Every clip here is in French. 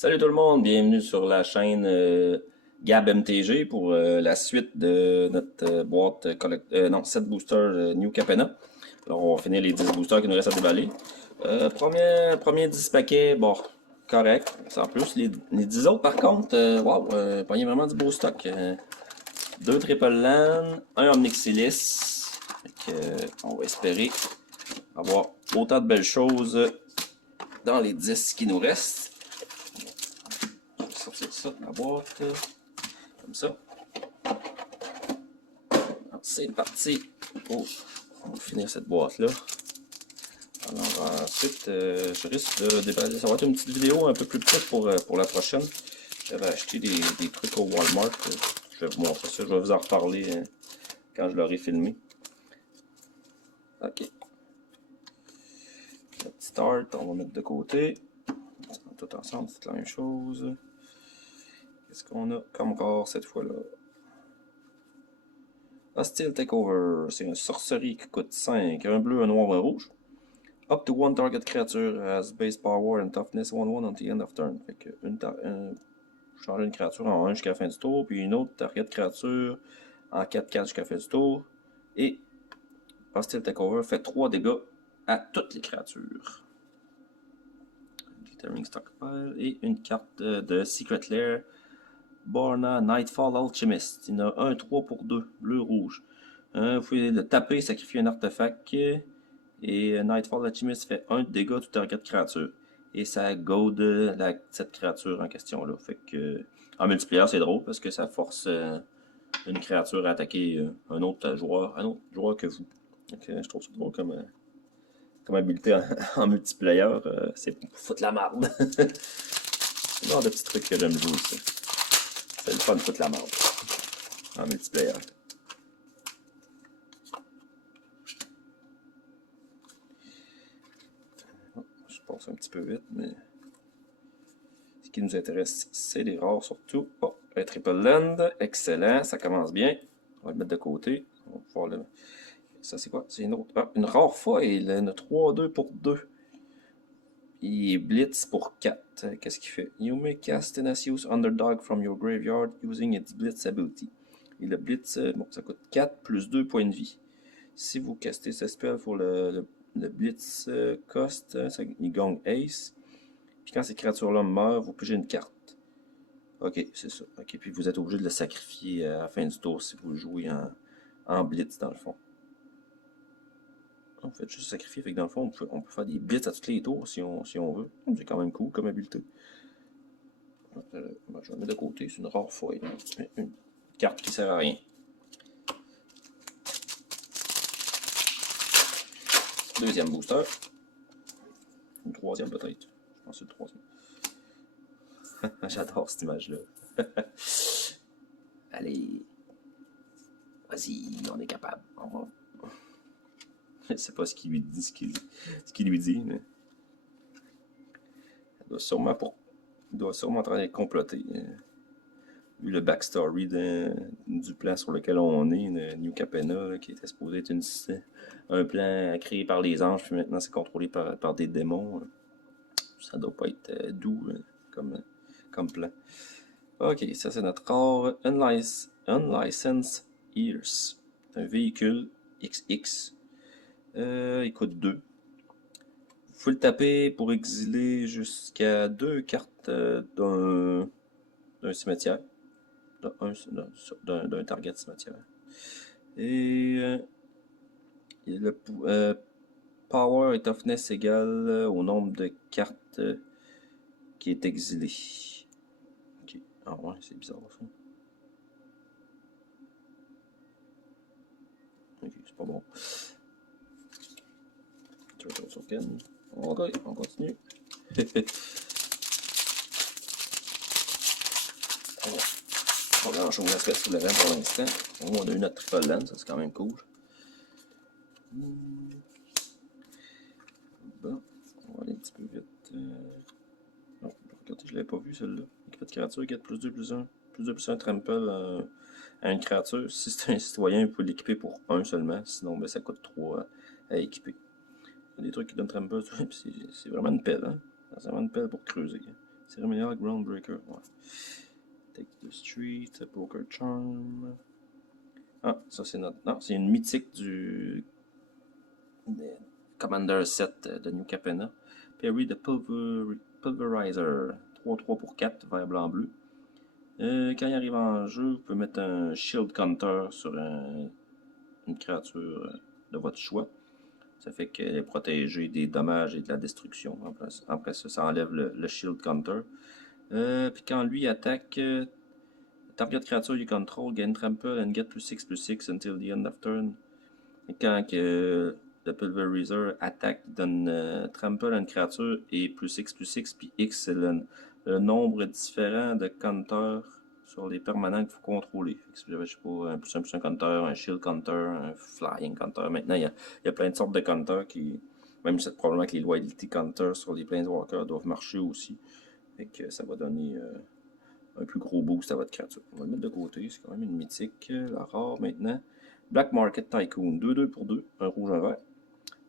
Salut tout le monde, bienvenue sur la chaîne Gab MTG pour la suite de notre set booster New Capenna. Alors on va finir les 10 boosters qui nous restent à déballer. Premier 10 paquets, bon, correct, sans plus. Les 10 autres par contre, pogné vraiment du beau stock. 2 Triple Land, un Omnixilis. On va espérer avoir autant de belles choses dans les 10 qui nous restent. Sortir ça de la boîte, comme ça. C'est parti pour finir cette boîte-là. Alors ensuite, je risque de déballer. Ça va être une petite vidéo un peu plus petite pour la prochaine. J'avais acheté des trucs au Walmart. Je vais vous montrer ça. Je vais vous en reparler quand je l'aurai filmé. Ok. Le petit start, on va mettre de côté. Tout ensemble, c'est la même chose. Qu'est-ce qu'on a comme rare cette fois-là? Hostile Takeover, c'est une sorcerie qui coûte 5, un bleu, un noir, un rouge. Up to one target creature has base power and toughness 1-1 at the end of turn. Fait que changer une créature en 1 jusqu'à la fin du tour, puis une autre target créature en 4-4 jusqu'à la fin du tour. Et Hostile Takeover fait 3 dégâts à toutes les créatures. Glittering Stockpile et une carte de Secret Lair. Borna Nightfall Alchemist. Il y en a un 3 pour 2, bleu-rouge. Vous pouvez le taper, sacrifier un artefact. Et Nightfall Alchemist fait 1 de dégâts tout target créature. Et ça goad cette créature en question là. Fait que en multiplayer c'est drôle parce que ça force une créature à attaquer un autre joueur que vous. Donc, je trouve ça drôle comme habilité en multiplayer. C'est pour foutre la marde. C'est le genre de petits trucs que j'aime jouer aussi. C'est le fun de foutre la marde en multiplayer. Je passe un petit peu vite, mais ce qui nous intéresse, c'est les rares surtout. Oh, un Triple Land, excellent, ça commence bien. On va le mettre de côté. On va pouvoir le... Ça, c'est quoi? C'est une autre. Ah, une rare foil, une 3-2 pour 2. Il est Blitz pour 4. Qu'est-ce qu'il fait? You may cast Tenacious Underdog from your graveyard using its Blitz ability. Et le Blitz, bon, ça coûte 4 plus 2 points de vie. Si vous castez ce spell pour le Blitz cost, il gagne Ace. Puis quand ces créatures-là meurent, vous pigez une carte. Ok, c'est ça. Ok, puis vous êtes obligé de le sacrifier à la fin du tour si vous le jouez en Blitz dans le fond. En fait, juste sacrifier. Fait que dans le fond, on peut faire des blitz à tous les tours si on veut. C'est quand même cool comme habileté. Je vais le mettre de côté. C'est une rare foil. Une carte qui sert à rien. Deuxième booster. Une troisième peut-être. Je pense que c'est le troisième. J'adore cette image-là. Allez. Vas-y, on est capable. Je sais pas ce qu'il lui dit, mais il doit sûrement en train d'être comploté. Vu le backstory du plan sur lequel on est, le New Capenna, qui était supposé être un plan créé par les anges, puis maintenant c'est contrôlé par des démons. Ça doit pas être doux comme plan. Ok, ça c'est notre rare Unlicensed Ears. C'est un véhicule XX. Il coûte 2. Vous pouvez le taper pour exiler jusqu'à 2 cartes d'un cimetière. D'un target cimetière. Et le power et toughness égale au nombre de cartes qui est exilé. Ok. Ah ouais, c'est bizarre ça. Ok, c'est pas bon. Turtle Token. Ok, on continue. Pas grand chose à se faire sous le vent pour l'instant. On a eu notre triple land, ça c'est quand même cool. Bon, on va aller un petit peu vite. Non, regardez, je l'avais pas vu celle-là. Équipé de créature, 4 plus 2 plus 1. Plus 2 plus 1 trample à une créature. Si c'est un citoyen, il peut l'équiper pour 1 seulement. Sinon, ben, ça coûte 3 à équiper. Il y a des trucs qui donnent trample, c'est vraiment une pelle. Hein? C'est vraiment une pelle pour creuser. Cérémonial Groundbreaker. Ouais. Take the Street, Poker Charm. Ah, ça c'est notre. Non, c'est une mythique du Commander 7 de New Capenna. Perry the Pulverizer. 3-3 pour 4, vert, blanc, bleu. Quand il arrive en jeu, vous pouvez mettre un Shield Counter sur une créature de votre choix. Ça fait qu'elle est protégée des dommages et de la destruction. Après ça, ça enlève le Shield Counter. Puis quand lui attaque, target creature you control gain trample and get +6/+6 until the end of turn. Et quand le Pulverizer attaque, il donne trample à une créature et +6/+6, puis X, c'est le nombre différent de counters sur les permanents qu'il faut contrôler. Fait que je sais pas, un +1/+1 counter, un shield counter, un flying counter. Maintenant, il y a plein de sortes de counters qui. Même si probablement que les loyalty counters sur les planeswalkers doivent marcher aussi. Fait que ça va donner un plus gros boost à votre créature. On va le mettre de côté, c'est quand même une mythique. La rare maintenant. Black Market Tycoon, 2-2 pour 2, un rouge, un vert.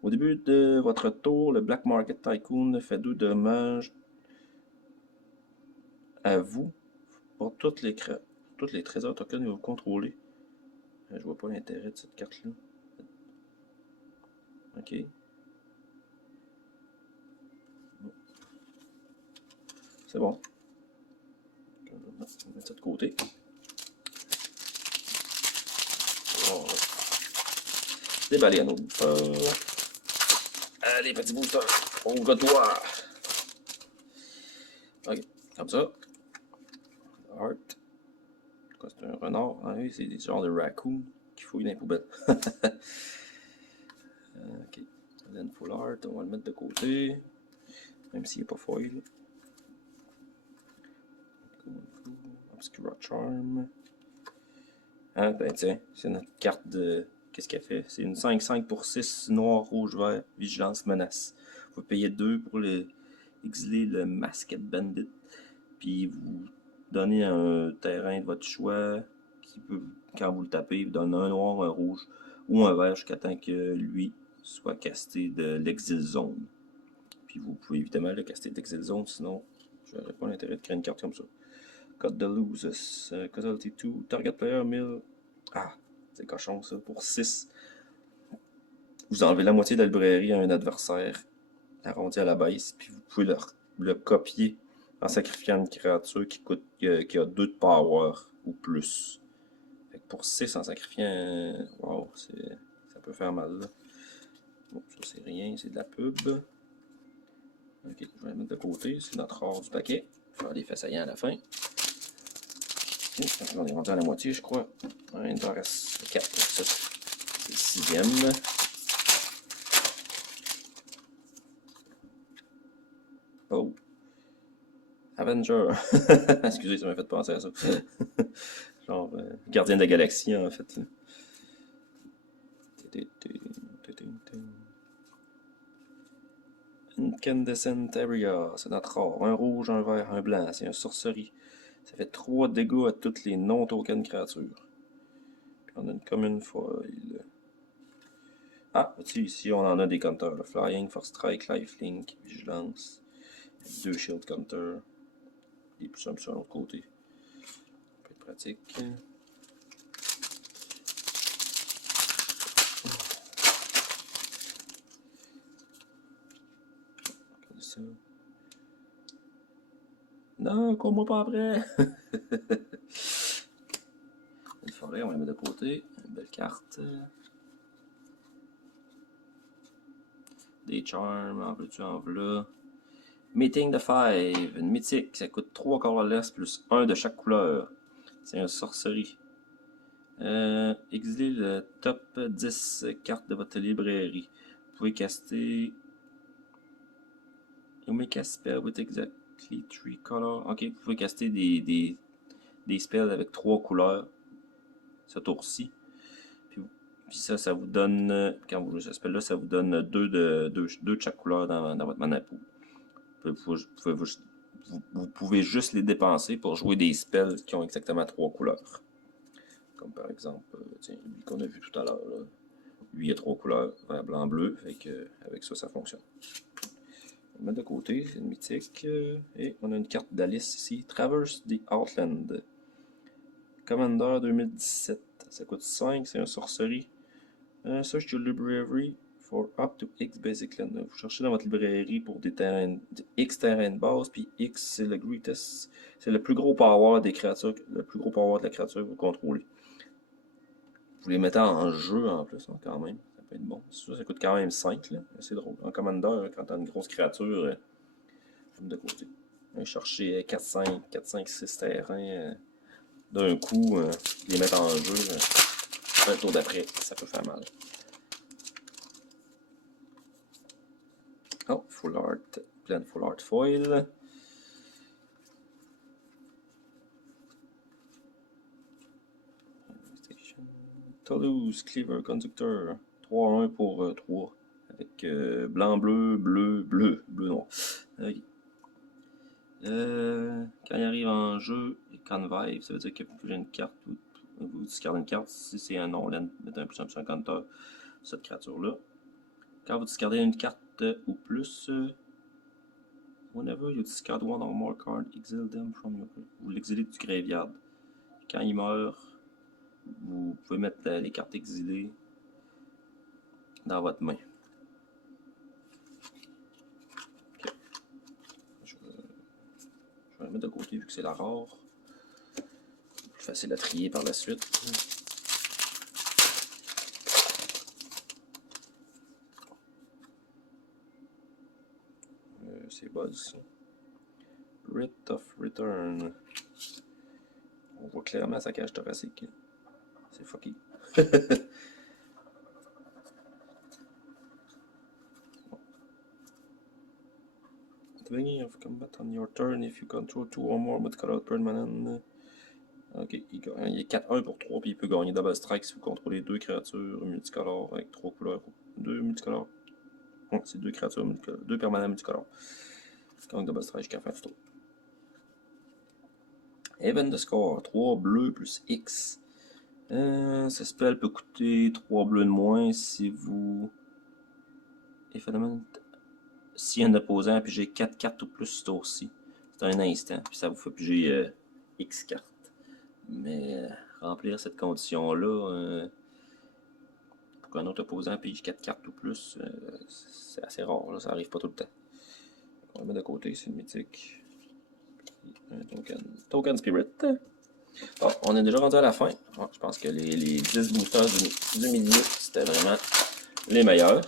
Au début de votre tour, le Black Market Tycoon fait 2 dommages à vous pour toutes les trésors tokens que vous contrôlez. Je vois pas l'intérêt de cette carte-là. Ok. C'est bon. On va mettre ça de côté. On va déballer à nos boosters. Allez, petit booster. Ouvre-toi. Ok, comme ça. Art. C'est un renard. Ah oui, c'est des genres de raccoon qui fouillent dans les poubelles. Ok. Then full art, on va le mettre de côté. Même s'il n'est pas foil. Obscura Charm. Ah, ben tiens, c'est notre carte de. Qu'est-ce qu'elle fait? C'est une 5-5 pour 6, noir, rouge, vert, vigilance, menace. Vous payez 2 pour exiler le Masked Bandit. Puis vous donnez un terrain de votre choix qui peut, quand vous le tapez, vous donne un noir, un rouge ou un vert jusqu'à temps que lui soit casté de l'Exil Zone. Puis vous pouvez évidemment le caster de l'Exil Zone, sinon je n'aurais pas l'intérêt de créer une carte comme ça. Cut the Loses, Casualty 2, Target Player 1000. Ah, c'est cochon ça, pour 6. Vous enlevez la moitié de la librairie à un adversaire, arrondi à la baisse, puis vous pouvez le copier en sacrifiant une créature qui a 2 de power ou plus. Fait que pour 6 en sacrifiant, wow, ça peut faire mal là. Bon, ça c'est rien, c'est de la pub. Ok, je vais la mettre de côté, c'est notre rare du paquet. Je vais faire des faits saillants à la fin. On est rendu à la moitié, je crois. Il nous en reste 4. Ça, c'est le 6e. Oh. Avenger. Excusez, ça m'a fait penser à ça. Genre, gardien de la galaxie, en fait. Incandescent Area, c'est notre rare. Un rouge, un vert, un blanc. C'est un sorcerie. Ça fait 3 dégâts à toutes les non-token créatures. Puis on a une commune foil. Ah, ici on en a des counters. Flying, Force Strike, Lifelink, Vigilance. 2 Shield Counters. Et plus un sur l'autre côté. Ça peut être pratique. Comme ça. Non, cours-moi pas après! Une forêt, on va la mettre de côté. Une belle carte. Des charms, en veux-tu, en v'là. Meeting the Five, une mythique, ça coûte 3 colorless plus 1 de chaque couleur. C'est une sorcerie. Exilez le top 10 cartes de votre librairie. Vous pouvez caster. You may cast spell with exactly 3 colors. Ok, vous pouvez caster des spells avec 3 couleurs. Ce tour-ci. Puis ça vous donne. Quand vous jouez ce spell-là, ça vous donne 2 de chaque couleur dans votre mana pool. Vous pouvez juste les dépenser pour jouer des spells qui ont exactement 3 couleurs. Comme par exemple, tiens, lui qu'on a vu tout à l'heure. Lui, il a 3 couleurs, vert, blanc, bleu. Fait que avec ça, ça fonctionne. On va mettre de côté, c'est une mythique. Et on a une carte d'Alice ici. Traverse the Outland. Commander 2017. Ça coûte 5, c'est un sorcerie. Search your library for up to X basic land. Vous cherchez dans votre librairie pour des terrains, X terrains de base, puis X c'est le greatest. C'est le plus gros power des créatures, le plus gros power de la créature que vous contrôlez. Vous les mettez en jeu en plus, hein, quand même. Ça peut être bon. Ça coûte quand même 5, là. C'est drôle. En Commander, quand t'as une grosse créature, je mets de côté. Chercher 4, 5, 6 terrains d'un coup, les mettre en jeu. Le tour d'après, ça peut faire mal. Oh, Full Art, plein de Full Art Foil. Toulouse, Cleaver, Conductor. 3-1 pour 3. Avec blanc, bleu, bleu, bleu, bleu, noir. Okay. Quand il arrive en jeu, il convive, ça veut dire que vous prenez une carte, vous discardez une carte. Si c'est un non-land, mettez un plus un counter cette créature-là. Quand vous discardez une carte ou plus, whenever you discard one or more card, exile them from your group. Vous l'exilez du graveyard. Quand il meurt, vous pouvez mettre les cartes exilées dans votre main. Okay. Je vais la mettre de côté vu que c'est la rare. Plus facile à trier par la suite. C'est bas ici. Writ of Return. On voit clairement sa cage thoracique. C'est fucky. Beginning of combat on your turn if you control 2 or more multicolored permanent. Ok, il est 4-1 pour 3, puis il peut gagner Double Strike si vous contrôlez 2 créatures multicolores avec 3 couleurs. 2 multicolores. Oh, c'est 2 créatures multicolores. 2 permanents multicolores. Donc Double Strike jusqu'à la fin du tour. Even the score, 3 bleus plus X. Ce spell peut coûter 3 bleus de moins si vous. Si un opposant a pigé 4 cartes ou plus ce tour-ci. C'est un instant, puis ça vous fait piger X cartes. Mais remplir cette condition-là, pour qu'un autre opposant pige 4 cartes ou plus, c'est assez rare, là, ça arrive pas tout le temps. On va le mettre de côté, c'est une mythique. Un token Spirit. Oh, on est déjà rendu à la fin. Oh, je pense que les 10 boosters du milieu, c'était vraiment les meilleurs.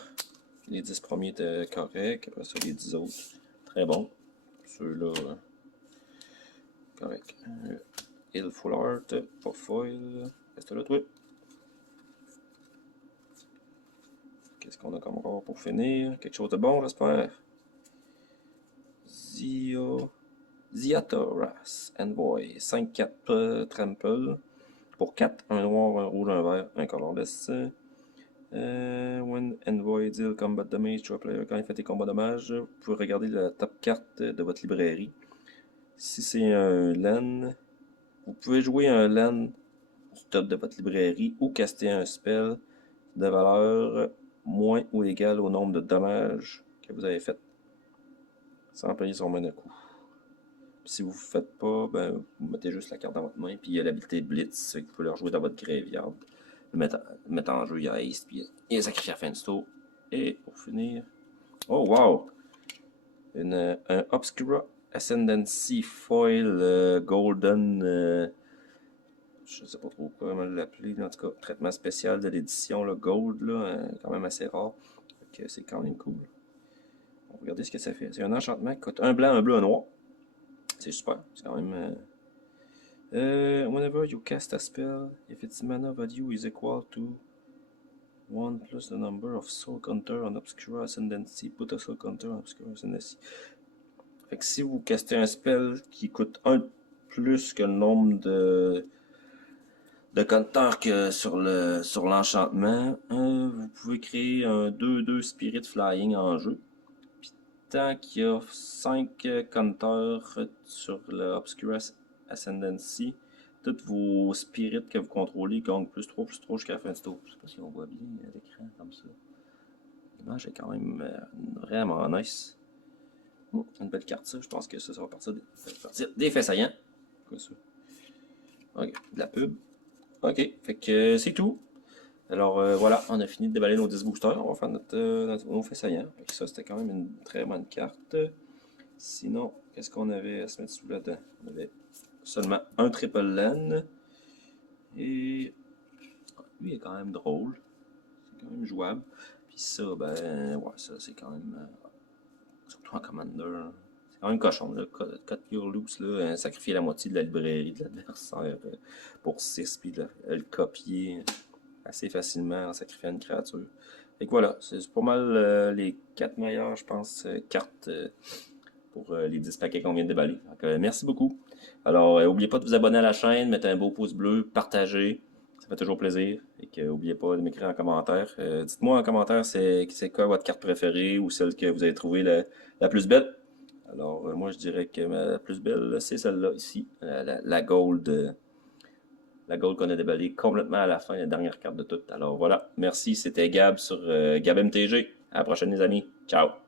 Les 10 premiers étaient corrects. Après ça, les 10 autres, très bons. Ceux-là, correct. Il Full Art, pas foil. Reste là, toi. Qu'est-ce qu'on a comme rare pour finir? Quelque chose de bon, j'espère. Ziatoras Envoy. 5-4 trample. Pour 4, un noir, un rouge, un vert, un colorless. When Envoy deal combat damage to a player, quand il fait des combats dommages, vous pouvez regarder la top carte de votre librairie. Si c'est un land, vous pouvez jouer un land du top de votre librairie ou caster un spell de valeur moins ou égale au nombre de dommages que vous avez fait sans payer son mana coût. Si vous ne faites pas, ben, vous mettez juste la carte dans votre main, puis il y a l'habilité Blitz, vous pouvez le rejouer dans votre graveyard. Le mettre en jeu, il y a Ace, puis il y a sacrifié à la fin du tour. Et pour finir, oh wow! Un Obscura Ascendancy Foil Golden, je sais pas trop comment l'appeler, en tout cas, traitement spécial de l'édition, le Gold, là, quand même assez rare. Donc c'est quand même cool. On va regarder ce que ça fait. C'est un enchantement qui coûte un blanc, un bleu, un noir. C'est super. C'est quand même. Whenever you cast a spell, if its mana value is equal to 1 plus the number of soul counter on Obscura Ascendancy, put a soul counter on Obscura Ascendancy. Fait que si vous castez un spell qui coûte 1 plus que le nombre de compteurs que sur l'enchantement, vous pouvez créer un 2-2 Spirit Flying en jeu. Tant qu'il y a 5 compteurs sur le Obscura Ascendancy, tous vos spirits que vous contrôlez gagnent plus 3 jusqu'à la fin du tour. Je sais pas si on voit bien à l'écran comme ça. L'image est quand même vraiment nice. Une belle carte, ça. Je pense que ça va partir des faits saillants. Quoi ça? Ok, de la pub. Ok, fait que c'est tout. Alors voilà, on a fini de déballer nos 10 boosters. On va faire nos faits saillants. Fait que ça, c'était quand même une très bonne carte. Sinon, qu'est-ce qu'on avait à se mettre sous là-dedans? On avait seulement un triple laine. Et lui, il est quand même drôle. C'est quand même jouable. Puis ça, ben, ouais, ça, c'est quand même. Surtout en Commander. C'est quand même cochon, là. Cut Your Loose, là. Sacrifier la moitié de la librairie de l'adversaire pour 6, puis le copier assez facilement en sacrifiant une créature. Et voilà, c'est pas mal les 4 meilleures, je pense, cartes pour les 10 paquets qu'on vient de déballer. Donc, merci beaucoup. Alors, n'oubliez pas de vous abonner à la chaîne, mettre un beau pouce bleu, partagez. Ça fait toujours plaisir. Et que n'oubliez pas de m'écrire en commentaire. Dites-moi en commentaire c'est quoi votre carte préférée ou celle que vous avez trouvée la plus belle. Alors, moi, je dirais que la plus belle, c'est celle-là ici. La Gold. La Gold qu'on a déballée complètement à la fin, la dernière carte de toutes. Alors voilà, merci, c'était Gab sur Gab MTG. À la prochaine les amis. Ciao!